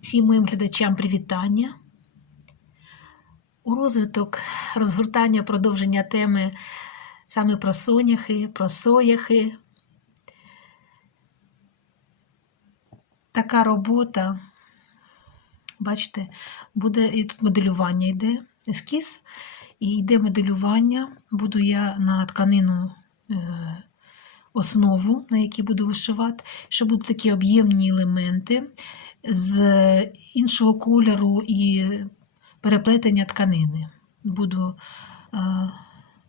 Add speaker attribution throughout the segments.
Speaker 1: Всім моїм глядачам привітання. У розвиток розгортання продовження теми саме про соняхи, про сояхи. Така робота, бачите, буде і тут моделювання йде, ескіз, і йде моделювання. Буду я на тканину е, основу, на якій буду вишивати, що будуть такі об'ємні елементи з іншого кольору і переплетення тканини. Буду е,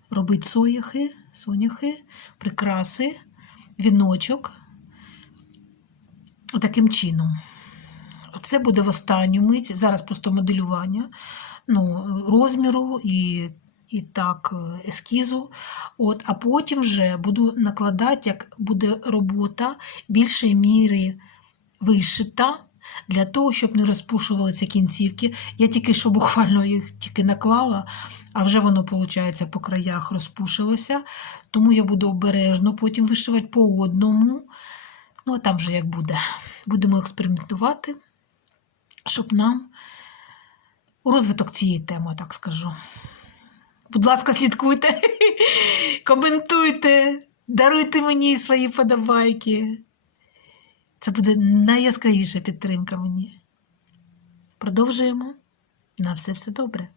Speaker 1: робити сояхи, соняхи, прикраси, віночок. Отаким чином. Це буде в останню мить. Зараз просто моделювання ну, розміру і, і так е, ескізу. От, а потім вже буду накладати, як буде робота більшої міри вишита. Для того, щоб не розпушувалися кінцівки. Я тільки що буквально їх тільки наклала, а вже воно, виходить, по краях розпушилося. Тому я буду обережно потім вишивати по одному. Ну, а там вже як буде. Будемо експериментувати, щоб нам у розвиток цієї теми, так скажу. Будь ласка, слідкуйте, коментуйте, даруйте мені свої подобайки. Це буде найяскравіша підтримка мені. Продовжуємо. На все все добре.